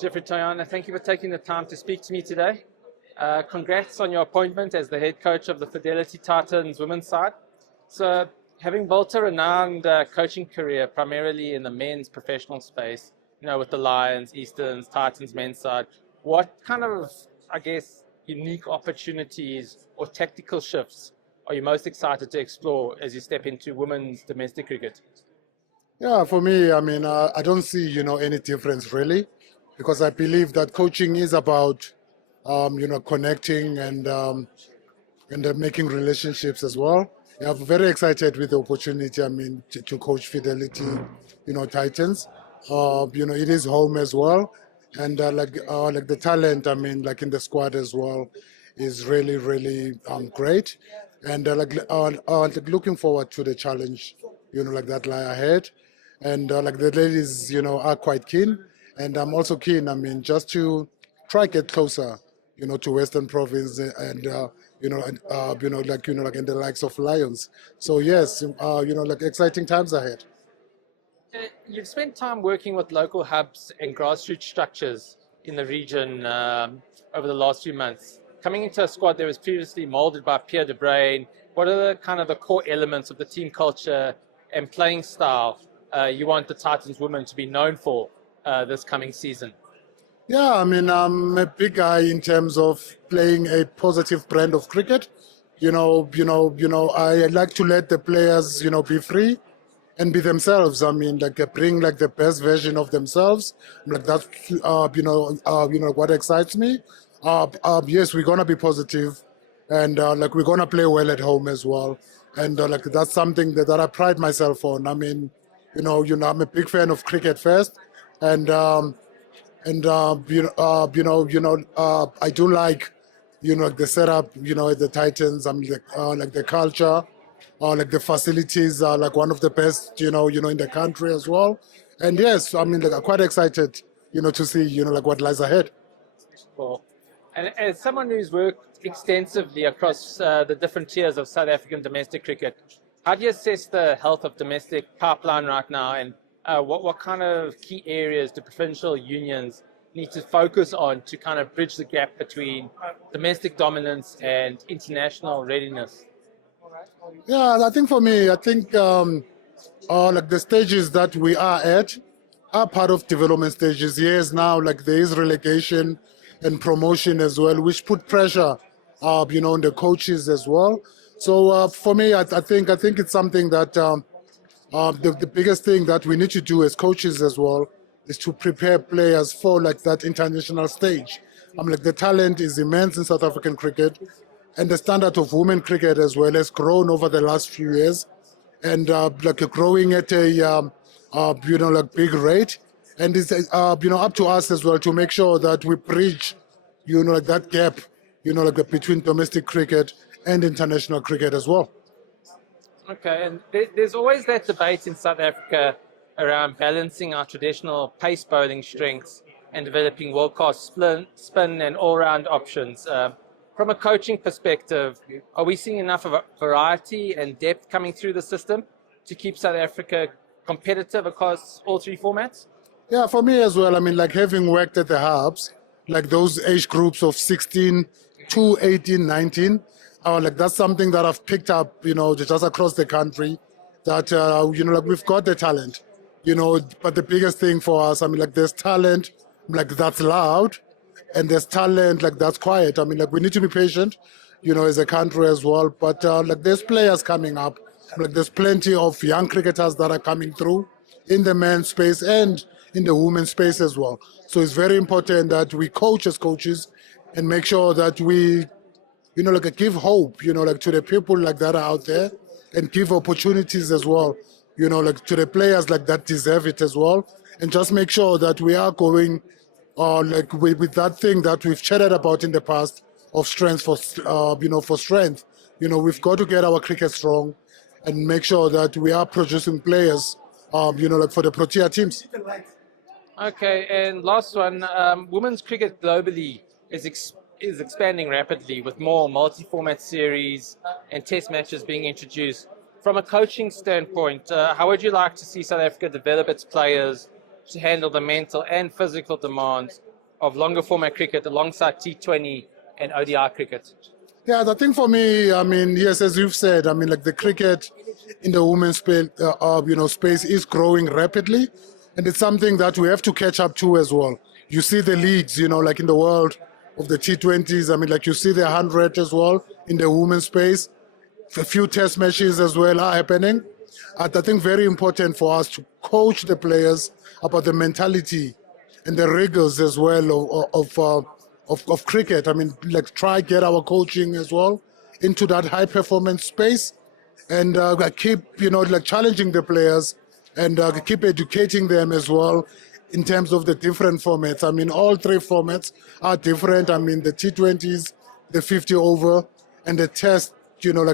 Geoffrey Toyana, thank you for taking the time to speak to me today. Congrats on your appointment as the head coach of the Fidelity Titans Women side. So, having built a renowned coaching career primarily in the men's professional space, with the Lions, Easterns, Titans men's side, what kind of, unique opportunities or tactical shifts are you most excited to explore as you step into women's domestic cricket? Yeah, for me, I don't see, any difference really, because I believe that coaching is about, connecting and making relationships as well. Yeah, I'm very excited with the opportunity, to coach Fidelity, Titans. It is home as well, and like the talent, like in the squad as well, is really, really great, and like looking forward to the challenge, like that lie ahead, and like the ladies, are quite keen, and I'm also keen. Just to try get closer, to Western Province and like in the likes of Lions. So yes, like exciting times ahead. You've spent time working with local hubs and grassroots structures in the region over the last few months. Coming into a squad that was previously molded by Pierre de Bruin, what are the core elements of the team culture and playing style you want the Titans women to be known for this coming season? Yeah, I'm a big guy in terms of playing a positive brand of cricket. I like to let the players, be free and be themselves. Like bring like the best version of themselves. Like that's, what excites me. Yes, we're gonna be positive, and like we're gonna play well at home as well. And like that's something that I pride myself on. I'm a big fan of cricket first, and I do like, like the setup, at the Titans. Like the culture, like the facilities are like one of the best, in the country as well. And yes, like I'm quite excited, to see, like what lies ahead. Cool. And as someone who's worked extensively across the different tiers of South African domestic cricket, how do you assess the health of domestic pipeline right now, and what kind of key areas do provincial unions need to focus on to kind of bridge the gap between domestic dominance and international readiness? Yeah, I think for me, like the stages that we are at are part of development stages. Yes, now like there is relegation and promotion as well, which put pressure, on the coaches as well. So for me, I think it's something that the biggest thing that we need to do as coaches as well is to prepare players for like that international stage. Like the talent is immense in South African cricket, and the standard of women cricket as well has grown over the last few years, and like growing at a like big rate. And it's up to us as well to make sure that we bridge, like that gap, like between domestic cricket and international cricket as well. Okay, and there's always that debate in South Africa around balancing our traditional pace bowling strengths and developing world-class spin and all-round options. From a coaching perspective, are we seeing enough of a variety and depth coming through the system to keep South Africa competitive across all three formats? Yeah, for me as well. Like having worked at the hubs, like those age groups of 16 to 18, 19, like that's something that I've picked up, just across the country, that, like we've got the talent, but the biggest thing for us, like there's talent, like that's loud, and there's talent, like that's quiet. Like we need to be patient, as a country as well, but like there's players coming up, like there's plenty of young cricketers that are coming through in the men's space and in the women's space as well. So it's very important that we coach as coaches and make sure that we, like give hope, like to the people like that are out there, and give opportunities as well, like to the players like that deserve it as well. And just make sure that we are going like with that thing that we've chatted about in the past of strength for strength. We've got to get our cricket strong and make sure that we are producing players, like for the Protea teams. Okay, and last one, women's cricket globally is expanding rapidly with more multi-format series and test matches being introduced. From a coaching standpoint, how would you like to see South Africa develop its players to handle the mental and physical demands of longer format cricket alongside T20 and ODI cricket? Yeah, the thing for me, I mean, yes, as you've said, I mean, like the cricket in the women's space, space is growing rapidly, and it's something that we have to catch up to as well. You see the leagues, like in the world of the T20s. I mean, like you see the 100 as well in the women's space. A few test matches as well are happening. I think very important for us to coach the players about the mentality and the rigors as well of cricket. I mean, like try get our coaching as well into that high performance space, and keep challenging the players, and keep educating them as well in terms of the different formats. I mean, all three formats are different. I mean, the T20s, the 50 over, and the test,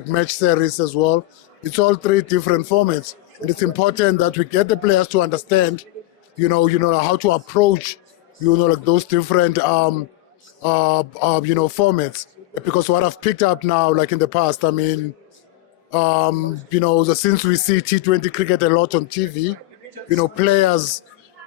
match series as well. It's all three different formats, and it's important that we get the players to understand, how to approach, those different formats. Because what I've picked up now, like in the past, I mean, since we see T20 cricket a lot on TV, players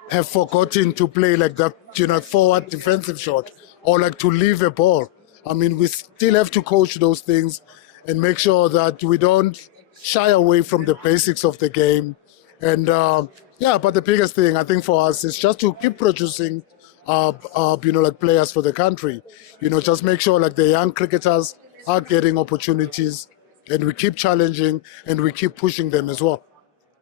have forgotten to play like that, forward defensive shot, or like to leave a ball. I mean, we still have to coach those things and make sure that we don't shy away from the basics of the game. And but the biggest thing I think for us is just to keep producing players for the country. Just make sure like the young cricketers are getting opportunities, and we keep challenging and we keep pushing them as well.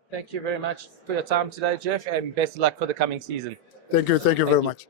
Thank you very much for your time today, Jeff, and best of luck for the coming season. Thank you very much.